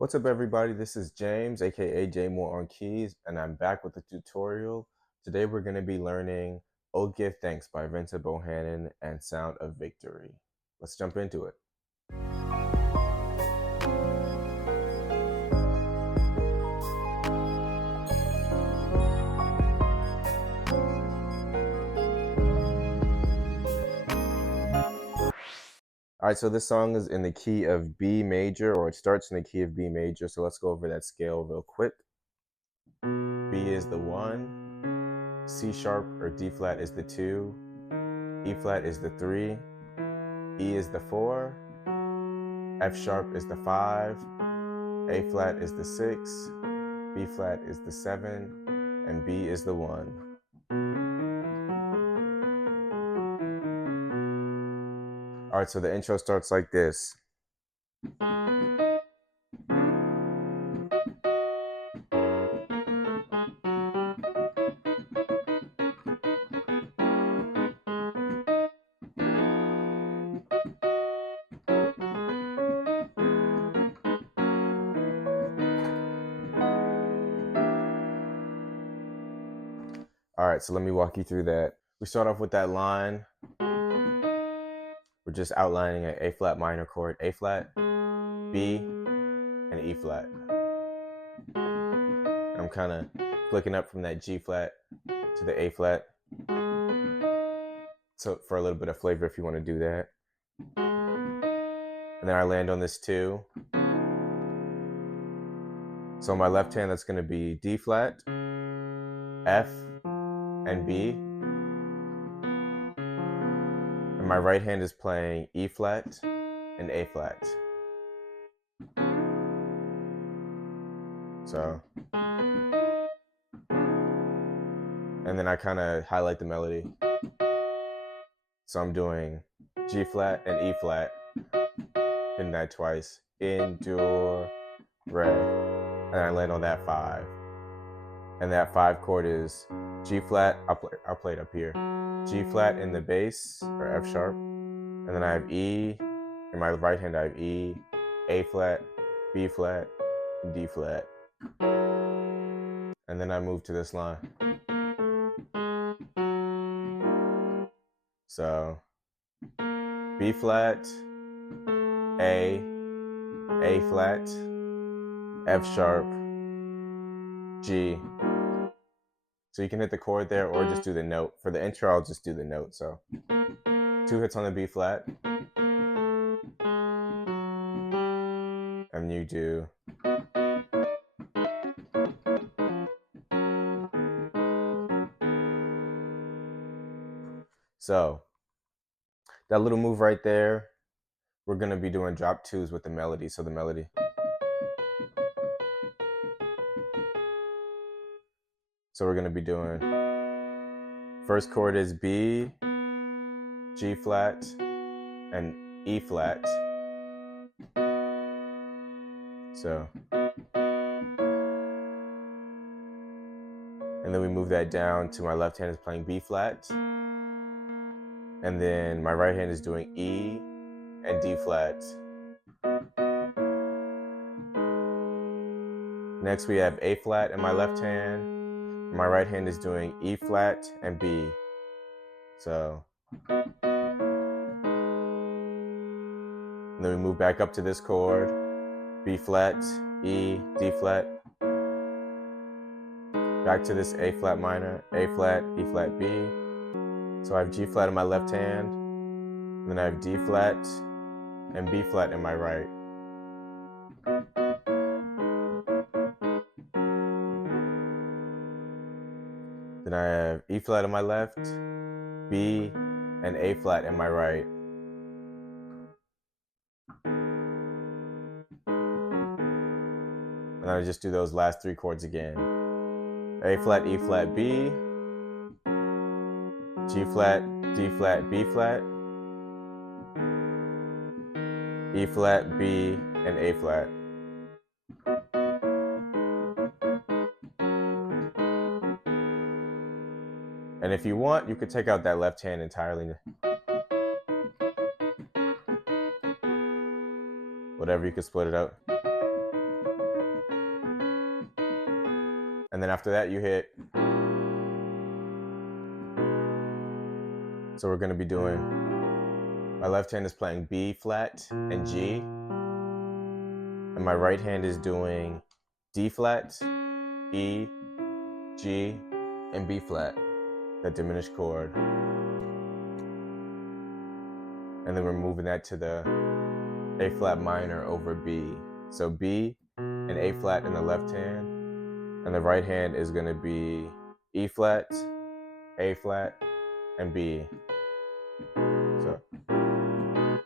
What's up, everybody? This is James, aka jmooreonkeys, and I'm back with a tutorial. Today we're going to be learning "Oh Give Thanks" by Vincent Bohanan and "Sound of Victory." Let's jump into it. All right, so this song is in the key of B major, or it starts in the key of B major. So let's go over that scale real quick. B is the 1, C sharp or D flat is the 2, E flat is the 3, E is the 4, F sharp is the 5, A flat is the 6, B flat is the 7, and B is the 1. All right, so the intro starts like this. All right, so let me walk you through that. We start off with that line. We're just outlining an A flat minor chord, A flat, B, and E flat. And I'm kind of flicking up from that G flat to the A flat. So for a little bit of flavor, if you want to do that. And then I land on this 2. So on my left hand, that's going to be D flat, F, and B. And my right hand is playing E flat and A flat. So, and then I kind of highlight the melody. So I'm doing G flat and E flat, hitting that twice. Endure, re, and I land on that 5. And that 5 chord is G flat. I'll play it up here. G flat in the bass, or F sharp, and then I have E. In my right hand I have E, A flat, B flat, and D flat. And then I move to this line. So B flat, A flat, F sharp, G. So you can hit the chord there or just do the note. For the intro, I'll just do the note. So 2 hits on the B flat. And you do. So that little move right there, we're going to be doing drop 2s with the melody. So the melody. So we're going to be doing, first chord is B, G flat, and E flat. So, and then we move that down to my left hand is playing B flat. And then my right hand is doing E and D flat. Next we have A flat in my left hand. My right hand is doing E flat and B. So, and then we move back up to this chord, B flat, E, D flat. Back to this A flat minor, A flat, E flat, B. So I have G flat in my left hand, and then I have D flat and B flat in my right. Then I have E flat in my left, B and A flat in my right. And I just do those last 3 chords again. A flat, E flat, B, G flat, D flat, B flat, E flat, B, and A flat. And if you want, you could take out that left hand entirely. Whatever, you could split it up. And then after that, you hit. So we're going to be doing, my left hand is playing B flat and G, and my right hand is doing D flat, E, G, and B flat, that diminished chord. And then we're moving that to the A flat minor over B. So B and A flat in the left hand, and the right hand is going to be E flat, A flat, and B. So, and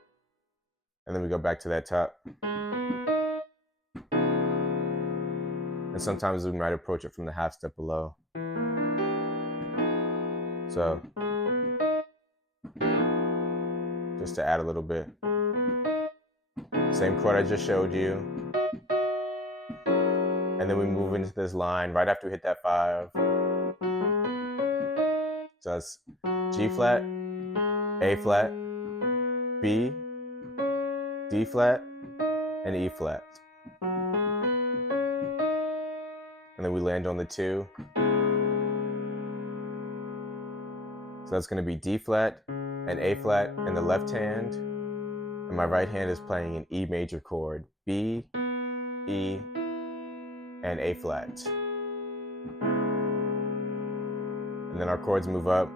then we go back to that top. And sometimes we might approach it from the half step below. So, just to add a little bit. Same chord I just showed you. And then we move into this line right after we hit that 5. So that's G flat, A flat, B, D flat, and E flat. And then we land on the 2. So that's going to be D flat and A flat in the left hand. And my right hand is playing an E major chord, B, E, and A flat. And then our chords move up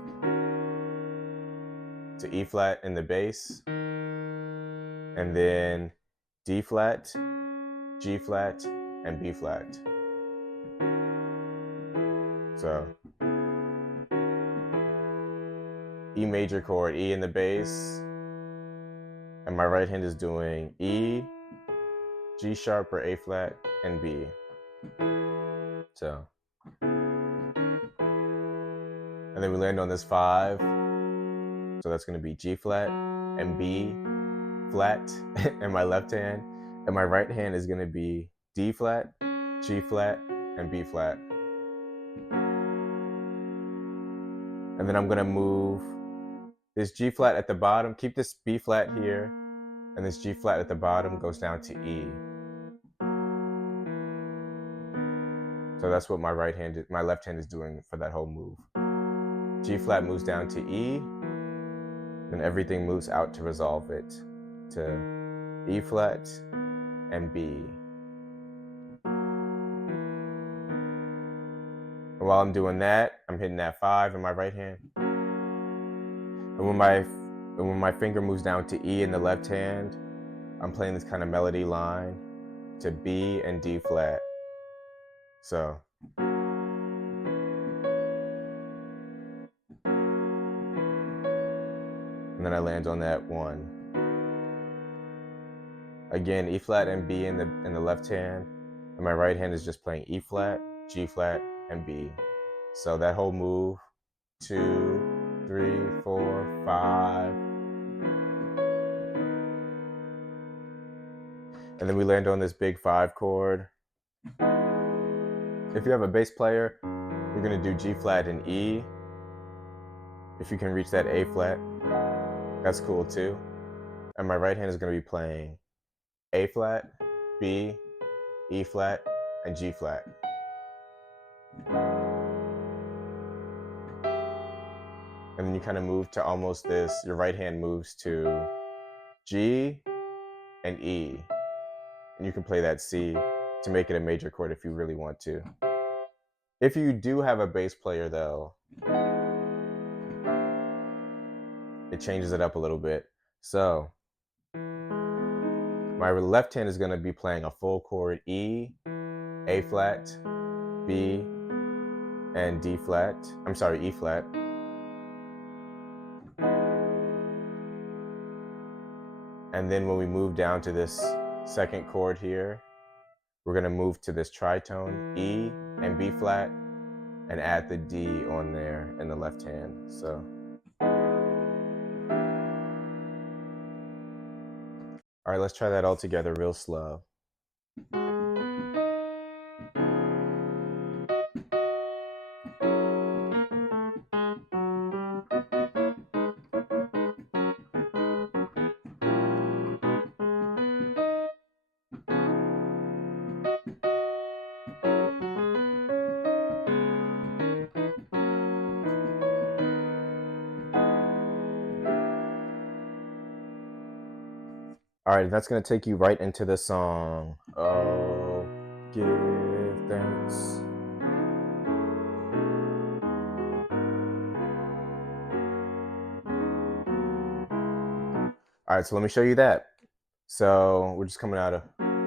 to E flat in the bass, and then D flat, G flat, and B flat. So E major chord, E in the bass, and my right hand is doing E, G sharp or A flat, and B. So, and then we land on this 5. So that's going to be G flat and B flat in my left hand, and my right hand is going to be D flat, G flat, and B flat. And then I'm going to move this G flat at the bottom, keep this B flat here, and this G flat at the bottom goes down to E. So that's what my left hand is doing for that whole move. G flat moves down to E, then everything moves out to resolve it to E flat and B. And while I'm doing that, I'm hitting that 5 in my right hand. And when my finger moves down to E in the left hand, I'm playing this kind of melody line to B and D flat. So, and then I land on that 1. Again, E flat and B in the left hand, and my right hand is just playing E flat, G flat, and B. So that whole move, 2, 3, 4, 5. And then we land on this big 5 chord. If you have a bass player, you're going to do G flat and E. If you can reach that A flat, that's cool too. And my right hand is going to be playing A flat, B, E flat, and G flat. And then you kind of move to almost this, your right hand moves to G and E. And you can play that C to make it a major chord if you really want to. If you do have a bass player though, it changes it up a little bit. So my left hand is going to be playing a full chord E, A flat, B, and D flat. I'm sorry, E flat. And then when we move down to this second chord here, we're going to move to this tritone, E and B flat, and add the D on there in the left hand. So, all right, let's try that all together real slow. All right, that's going to take you right into the song. Oh, give thanks. All right, so let me show you that. So we're just coming out of, and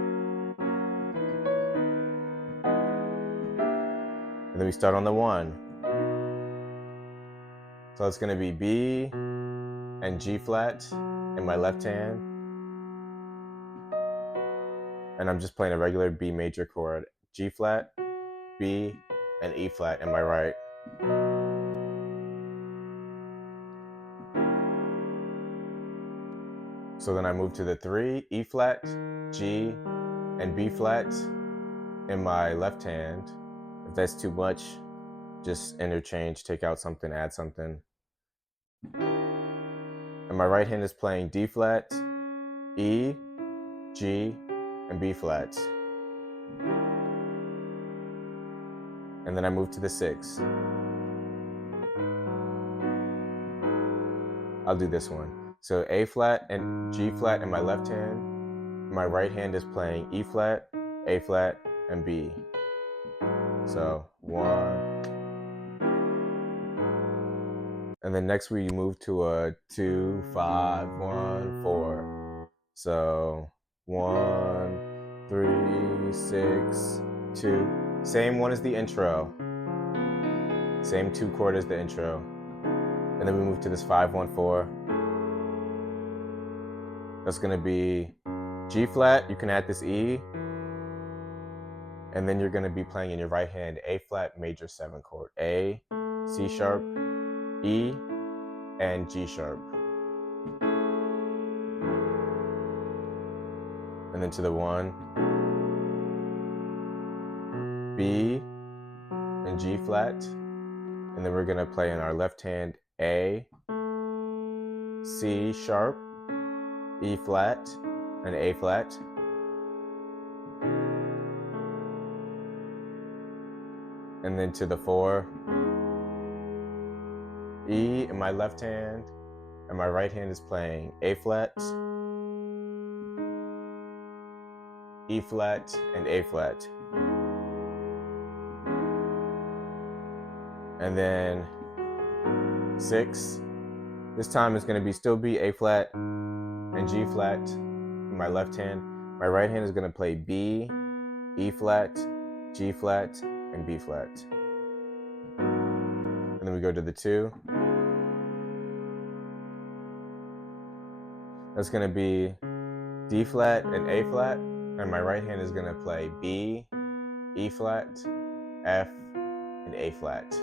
then we start on the 1. So it's going to be B and G flat in my left hand. And I'm just playing a regular B major chord. G flat, B, and E flat in my right. So then I move to the 3, E flat, G, and B flat in my left hand. If that's too much, just interchange, take out something, add something. And my right hand is playing D flat, E, G, and B flat. And then I move to the 6. I'll do this one. So A flat and G flat in my left hand. My right hand is playing E flat, A flat, and B. So 1. And then next we move to a 2, 5, 1, 4. So 1, 3, 6, 2. Same one as the intro. Same 2 chord as the intro. And then we move to this 5, 1, 4. That's going to be G flat. You can add this E. And then you're going to be playing in your right hand A flat major 7 chord. A, C sharp, E, and G sharp. And then to the 1, B, and G flat. And then we're going to play in our left hand A, C sharp, E flat, and A flat. And then to the 4, E in my left hand, and my right hand is playing A flat, E flat, and A flat. And then 6, this time it's going to still be A flat and G flat in my left hand. My right hand is going to play B, E flat, G flat, and B flat. And then we go to the 2. That's going to be D flat and A flat, and my right hand is going to play B, E flat, F, and A flat.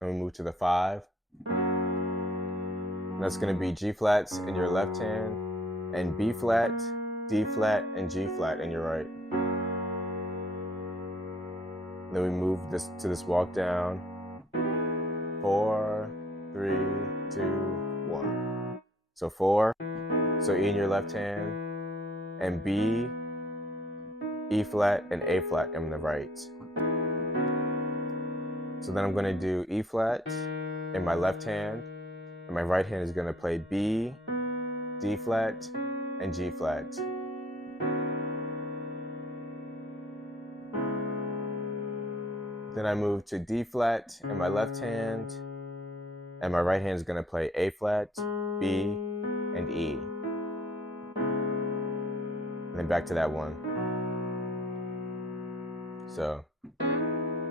And we move to the 5. And that's going to be G flats in your left hand, and B flat, D flat, and G flat in your right. And then we move this to this walk down. 4, 3, 2, 1. So 4. So E in your left hand, and B, E flat, and A flat in the right. So then I'm going to do E flat in my left hand, and my right hand is going to play B, D flat, and G flat. Then I move to D flat in my left hand, and my right hand is going to play A flat, B, and E. And then back to that one. So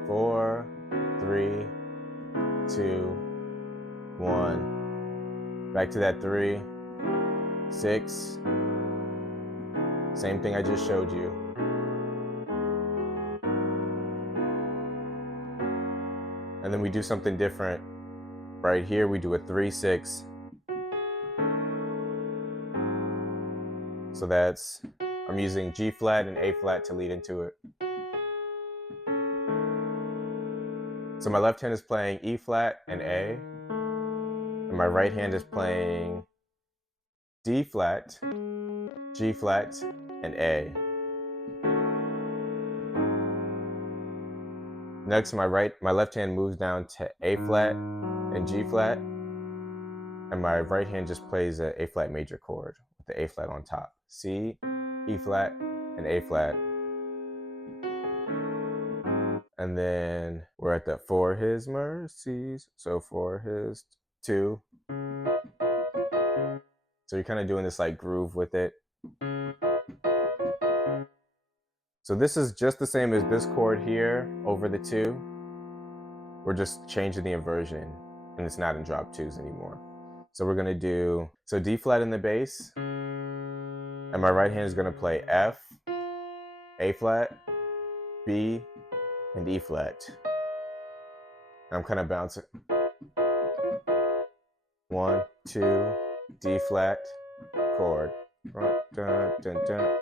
4, 3, 2, 1. Back to that 3, 6. Same thing I just showed you. And then we do something different. Right here we do a 3, 6. So that's, I'm using G flat and A flat to lead into it. So my left hand is playing E flat and A, and my right hand is playing D flat, G flat, and A. Next, my left hand moves down to A flat and G flat, and and my right hand just plays an A flat major chord with the A flat on top. C, E flat, and A flat. And then we're at the for his mercies, so for his 2. So you're kind of doing this like groove with it. So this is just the same as this chord here over the 2. We're just changing the inversion, and it's not in drop 2s anymore. So we're gonna do, so D flat in the bass, and my right hand is gonna play F, A flat, B, and E flat. And I'm kind of bouncing. 1, 2, D flat, chord. Dun, dun, dun.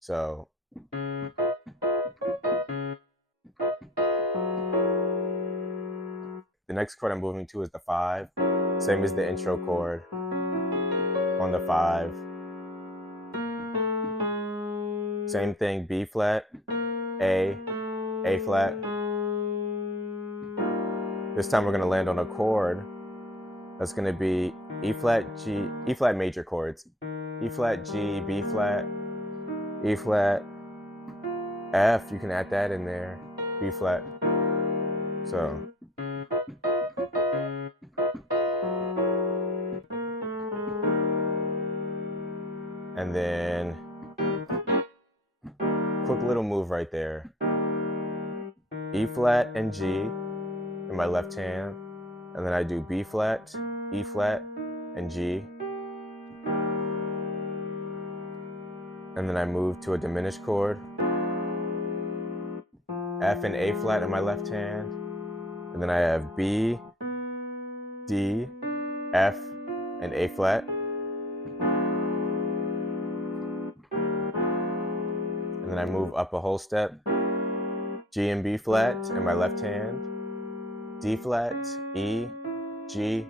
So the next chord I'm moving to is the 5, same as the intro chord on the 5. Same thing, B flat, A flat. This time we're gonna land on a chord that's gonna be E flat, G, E flat major chords. E flat, G, B flat, E flat, F, you can add that in there, B flat. So. And then, quick little move right there. E flat and G in my left hand. And then I do B flat, E flat, and G. And then I move to a diminished chord. F and A flat in my left hand. And then I have B, D, F, and A flat. And then I move up a whole step. G and B flat in my left hand. D flat, E, G,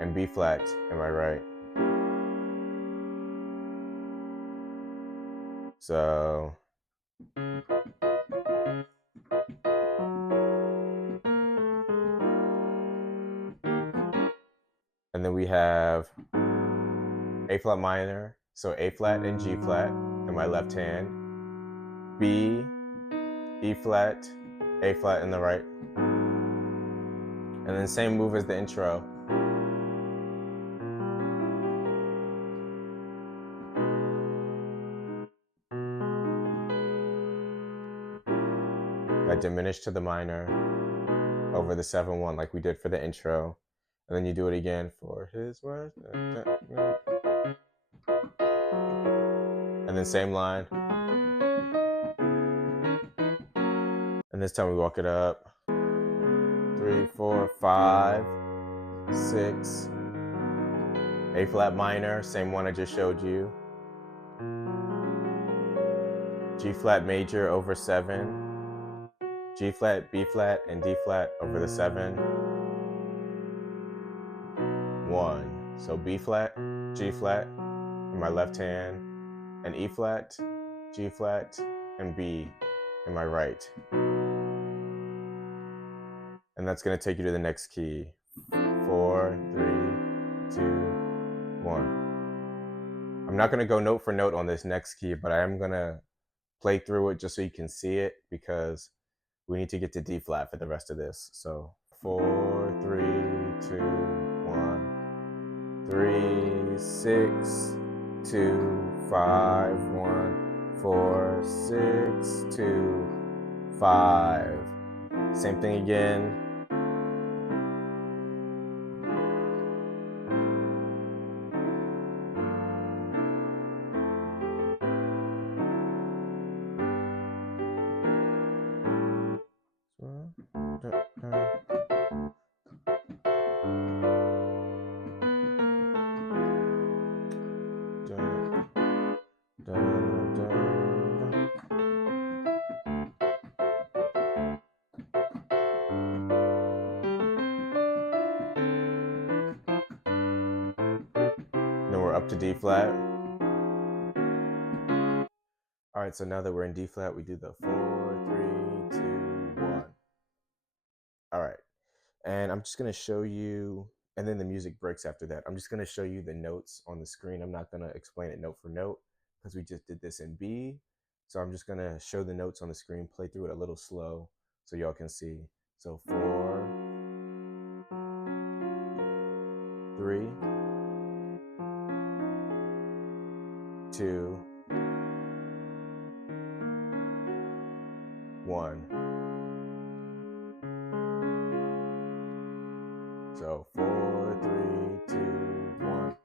and B flat in my right. So. And then we have A flat minor, so A flat and G flat in my left hand, B, E flat, A flat in the right, and then same move as the intro. That diminished to the minor over the 7-1 like we did for the intro, and then you do it again for his words, and then same line. And this time we walk it up. 3, 4, 5, 6. A flat minor, same one I just showed you. G flat major over 7. G flat, B flat, and D flat over the 7. 1. So B flat, G flat in my left hand, and E flat, G flat, and B in my right. And that's going to take you to the next key. 4, 3, 2, 1. I'm not going to go note for note on this next key, but I am going to play through it just so you can see it, because we need to get to D flat for the rest of this. So 4, 3, 2, 1. 3, 6, 2, 5, 1, 4, 6, 2, 5. Same thing again. Then we're up to D flat. All right, so now that we're in D flat, we do the 4, 3, 2, 1. All right, and I'm just gonna show you and then the music breaks after that. I'm just going to show you the notes on the screen. I'm not going to explain it note for note because we just did this in B. So I'm just going to show the notes on the screen, play through it a little slow so y'all can see. So 4, 3, 2, 1. So 4, 3, 2, 1.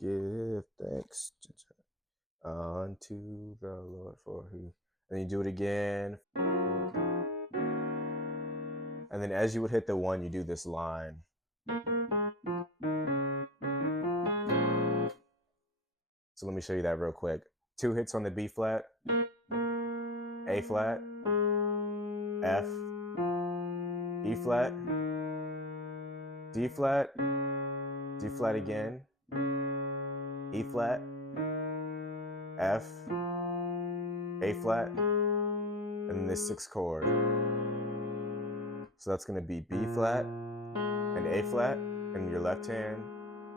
Give thanks unto the Lord for He. And you do it again. And then as you would hit the 1, you do this line. So let me show you that real quick. 2 hits on the B flat, A flat, F, E flat, D flat, D flat again, E flat, F, A flat, and this 6th chord. So that's going to be B flat and A flat in your left hand,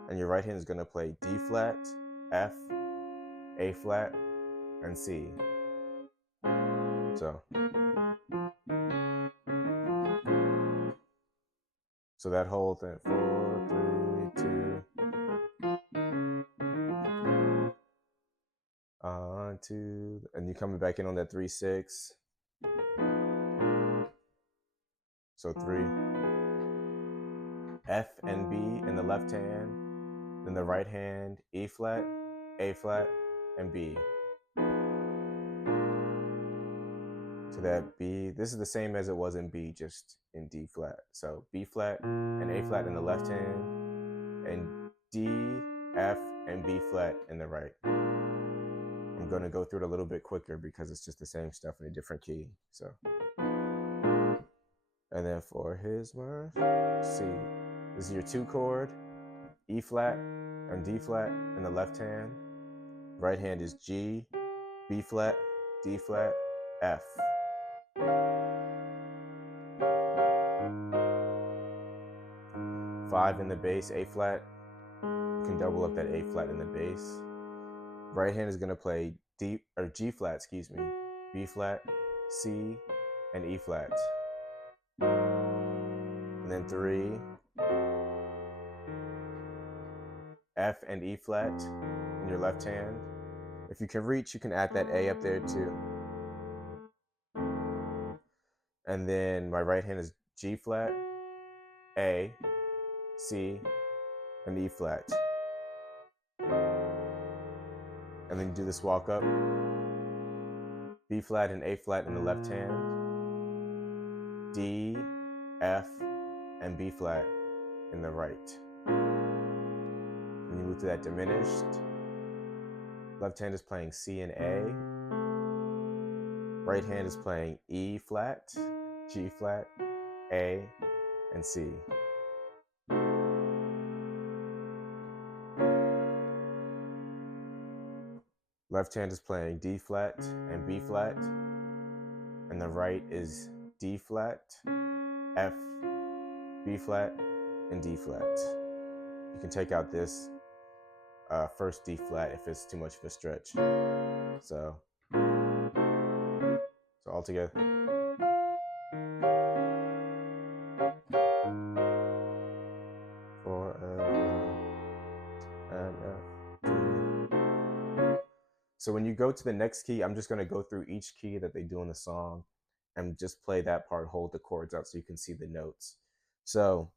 and your right hand is going to play D flat, F, A flat, and C. So that whole thing, 4, 3, 2, on to, and you coming back in on that 3, 6. So 3, F and B in the left hand, then the right hand, E flat, A flat, and B. So that B, this is the same as it was in B, just in D flat. So B flat and A flat in the left hand, and D, F, and B flat in the right. I'm going to go through it a little bit quicker because it's just the same stuff in a different key. So, and then for His mercy, C. This is your 2 chord, E flat and D flat in the left hand. Right hand is G, B flat, D flat, F. 5 in the bass, A flat. You can double up that A flat in the bass. Right hand is going to play G flat, B flat, C, and E flat. And then 3, F and E flat in your left hand. If you can reach, you can add that A up there too. And then my right hand is G flat, A, C, and E flat. And then you do this walk up. B flat and A flat in the left hand. D, F, and B flat in the right. And you move to that diminished. Left hand is playing C and A. Right hand is playing E flat, G flat, A, and C. Left hand is playing D flat and B flat, and the right is D flat, F, B flat, and D flat. You can take out this first D flat if it's too much of a stretch. So all together. So when you go to the next key, I'm just going to go through each key that they do in the song and just play that part, hold the chords out so you can see the notes. So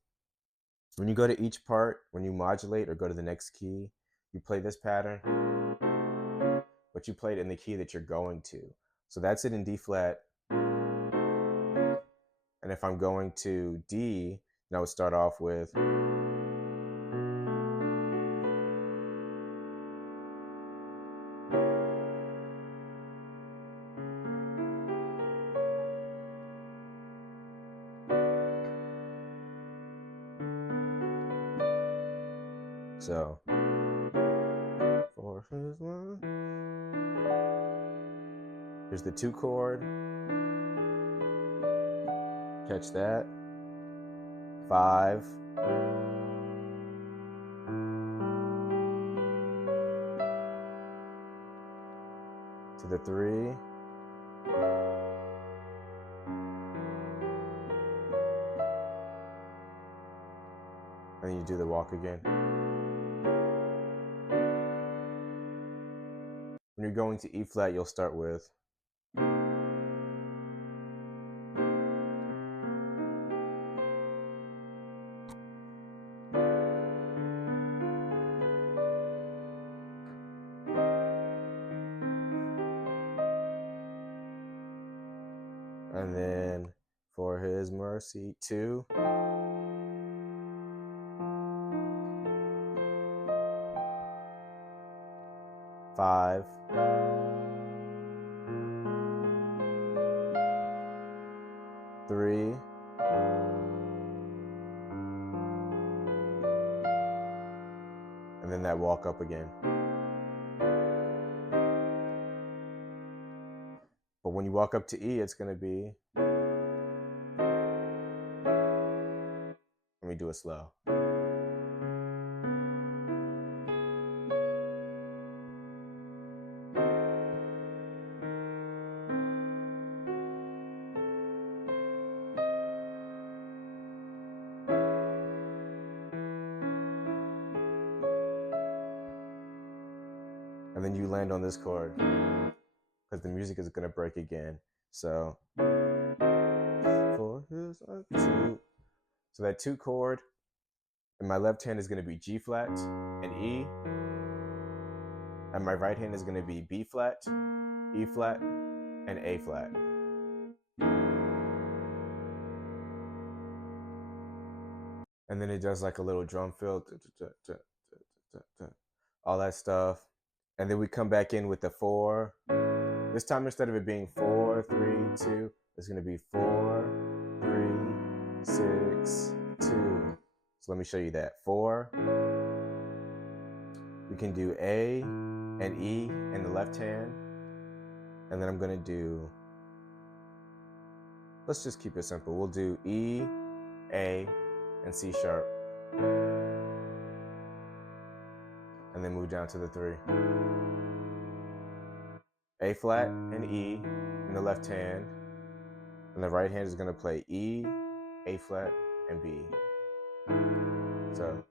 when you go to each part, when you modulate or go to the next key, you play this pattern, but you play it in the key that you're going to. So that's it in D flat. And if I'm going to D, then I would start off with so here's the 2 chord. Catch that. 5, to the 3, and then you do the walk again. When you're going to E flat, you'll start with and then for His mercy 2, five, three, and then that walk up again. But when you walk up to E, it's going to be, let me do it slow. And then you land on this chord because the music is going to break again. So, for His 2. So that 2 chord in my left hand is going to be G flat and E. And my right hand is going to be B flat, E flat, and A flat. And then it does like a little drum fill, all that stuff. And then we come back in with the 4. This time, instead of it being 4, 3, 2, it's going to be 4, 3, 6, 2. So let me show you that. 4. We can do A and E in the left hand. And then I'm going to do, let's just keep it simple. We'll do E, A, and C sharp. And then move down to the 3. A flat and E in the left hand. And the right hand is going to play E, A flat, and B. So.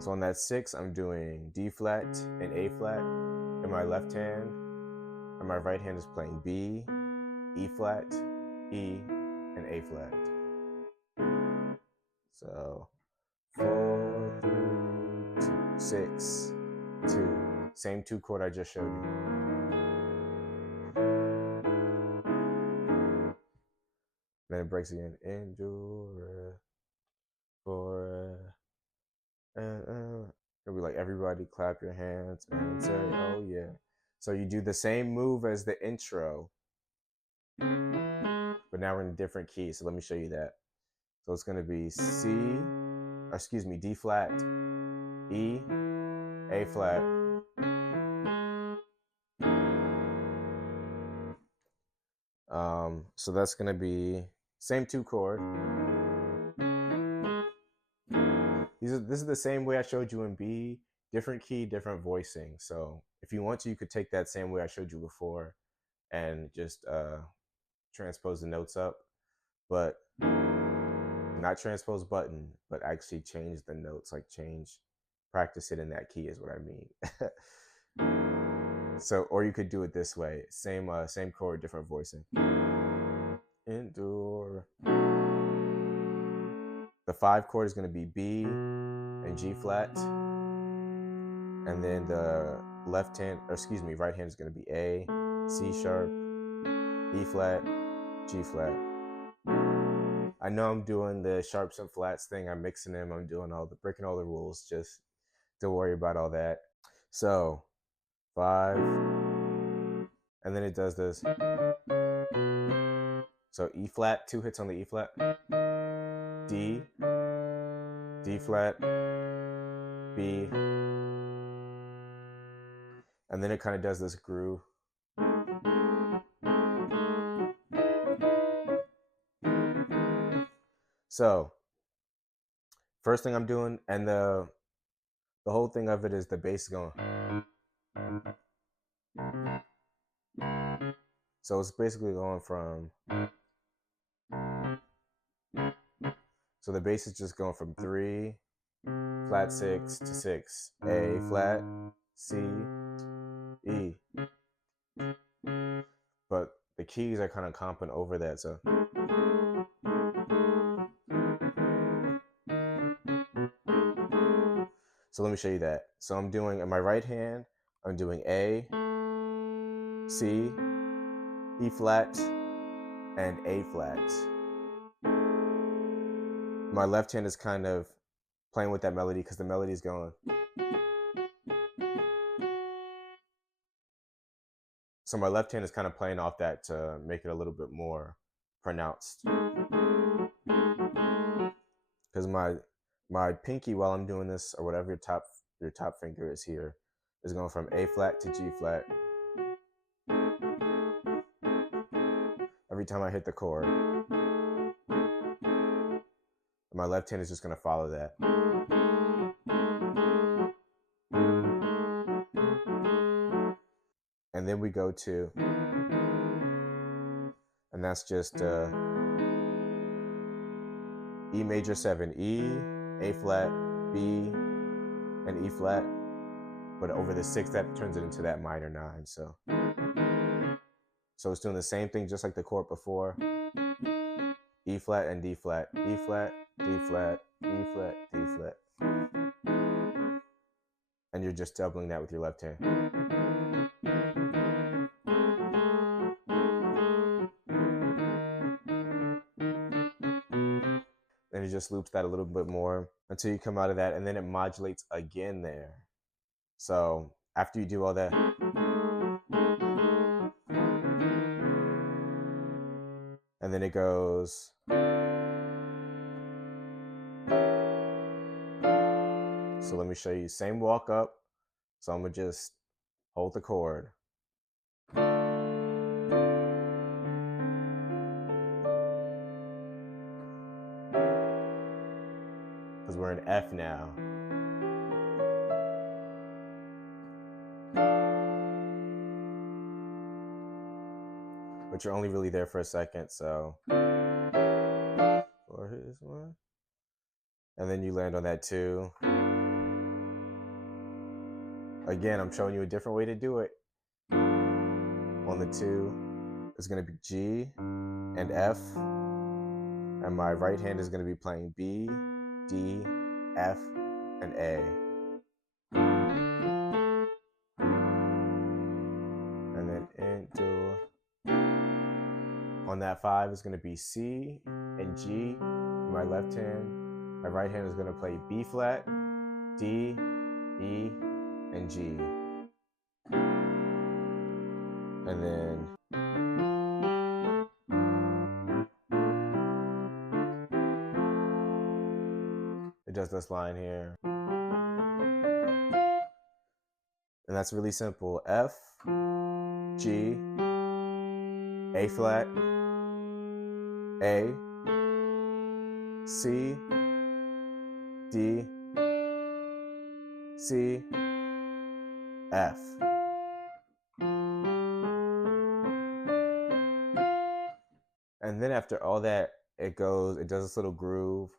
So on that 6, I'm doing D flat and A flat in my left hand. And my right hand is playing B, E flat, E, and A flat. So 4, 3, 2, 6, 2. Same 2 chord I just showed you. Then it breaks again. Endure for. It'll be like, everybody clap your hands and say, oh yeah. So you do the same move as the intro, but now we're in a different key. So let me show you that. So it's going to be D flat, E, A flat, so that's going to be same 2 chord. This is the same way I showed you in B, different key, different voicing. So if you want to, you could take that same way I showed you before and just transpose the notes up, but not transpose button, but actually change the notes, like practice it in that key is what I mean. So, or you could do it this way, same chord, different voicing. Endure. The 5 chord is going to be B and G flat, and then the right hand is going to be A, C sharp, E flat, G flat. I know I'm doing the sharps and flats thing. I'm mixing them. I'm doing breaking all the rules. Just don't worry about all that. So 5, and then it does this. So E flat, 2 hits on the E flat, D, D flat, B, and then it kind of does this groove. So first thing I'm doing, and The whole thing of it is the bass is going. So it's basically going from. So the bass is just going from 3, flat 6 to 6, A flat, C, E. But the keys are kind of comping over that. So let me show you that. So I'm doing, in my right hand, I'm doing A, C, E flat, and A flat. My left hand is kind of playing with that melody because the melody is going. So my left hand is kind of playing off that to make it a little bit more pronounced. Because my pinky, while I'm doing this, or whatever your top finger is here, is going from A flat to G flat. Every time I hit the chord. My left hand is just going to follow that. And then we go to, and that's just E major 7, E, A flat, B, and E flat. But over the 6, that turns it into that minor 9. So it's doing the same thing just like the chord before. E flat and D flat, E flat, D flat, E flat, D flat. And you're just doubling that with your left hand. And it just loops that a little bit more until you come out of that, and then it modulates again there. So after you do all that, and then it goes. So let me show you, same walk up. So I'm gonna just hold the chord. Because we're in F now. But you're only really there for a second, so. For his one. And then you land on that 2. Again, I'm showing you a different way to do it. On the 2, it's going to be G and F. And my right hand is going to be playing B, D, F, and A. And then into. On that 5 is going to be C and G. My left hand. My right hand is going to play B flat, D, E, and G. And then it does this line here. And that's really simple. F, G, A flat, A, C, D, C, F. And then after all that, it does this little groove.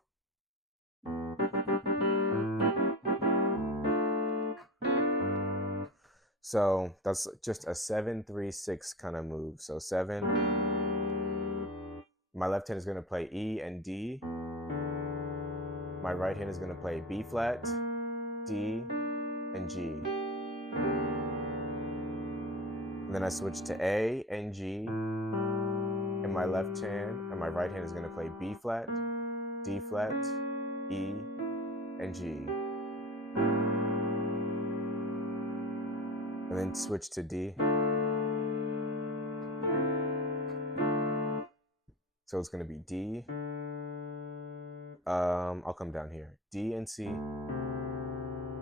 So that's just a 7-3-6 kind of move. So 7, my left hand is going to play E and D. My right hand is going to play B flat, D, and G. And then I switch to A and G in my left hand, and my right hand is going to play B flat, D flat, E, and G. And then switch to D. So it's going to be D. I'll come down here. D and C,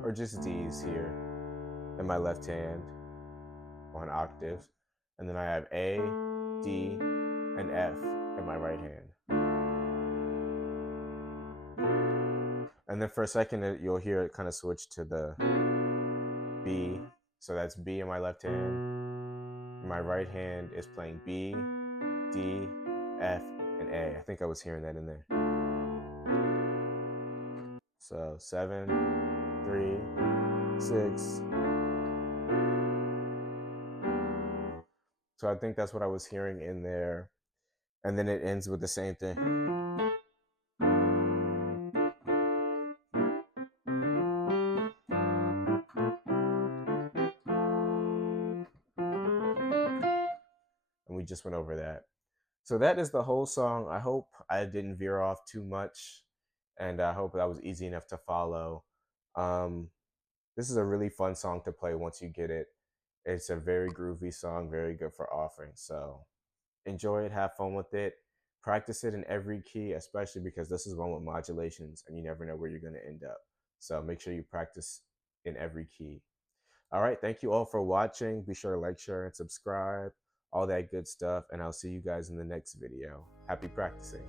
or just D's here in my left hand on octaves. And then I have A, D, and F in my right hand. And then for a second, you'll hear it kind of switch to the B. So that's B in my left hand. My right hand is playing B, D, F, and A. I think I was hearing that in there. So 7, 3, 6. So I think that's what I was hearing in there. And then it ends with the same thing. And we just went over that. So that is the whole song. I hope I didn't veer off too much, and I hope that was easy enough to follow. This is a really fun song to play once you get it. It's a very groovy song, very good for offering. So enjoy it, have fun with it, practice it in every key, especially because this is one with modulations and you never know where you're going to end up. So make sure you practice in every key. All right, thank you all for watching. Be sure to like, share, and subscribe, all that good stuff, and I'll see you guys in the next video. Happy practicing.